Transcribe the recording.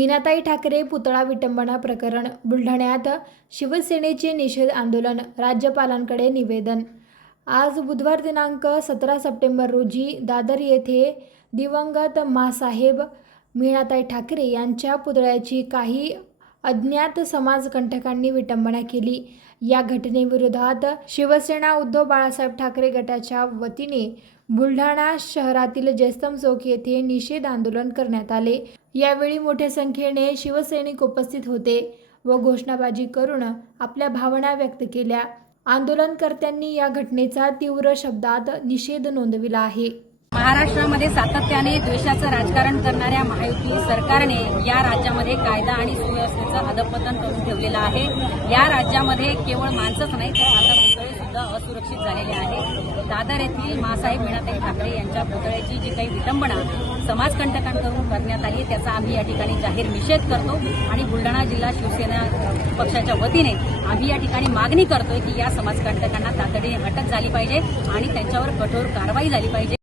मीनाताई ठाकरे पुतळा विटंबना प्रकरण बुलढाण्यात शिवसेनेचे निषेध आंदोलन राज्यपालांकडे निवेदन. आज बुधवार दिनांक सतरा सप्टेंबर रोजी दादर येथे दिवंगत मासाहेब मीनाताई ठाकरे यांच्या पुतळ्याची काही अज्ञात समाजकंटकांनी विटंबना केली. या घटनेविरोधात शिवसेना उद्धव बाळासाहेब ठाकरे गटाच्या वतीने बुलढाणा शहरातील जयस्तंभ चौक येथे निषेध आंदोलन करण्यात आले. यावेळी मोठ्या संख्येने शिवसैनिक उपस्थित होते व घोषणाबाजी करून आपल्या भावना व्यक्त केल्या. आंदोलनकर्त्यांनी या घटनेचा तीव्र शब्दात निषेध नोंदविला आहे. महाराष्ट्रामध्ये सातत्याने द्वेषाचं राजकारण करणाऱ्या महायुती सरकारने या राज्यामध्ये कायदा आणि सुव्यवस्थेचं अधपतन करून ठेवलेलं आहे. या राज्यामध्ये केवळ माणसंच नाही तर आता पुतळे सुद्धा असुरक्षित झालेले आहे दादर येथील मासाहेब मीनाताई ठाकरे यांच्या पुतळ्याची जी काही विटंबना समाजकंटकांकडून करण्यात आली त्याचा आम्ही या ठिकाणी जाहीर निषेध करतो. आणि बुलढाणा जिल्हा शिवसेना पक्षाच्या वतीने आम्ही या ठिकाणी मागणी करतोय की या समाजकंटकांना तातडीने अटक झाली पाहिजे आणि त्यांच्यावर कठोर कारवाई झाली पाहिजे.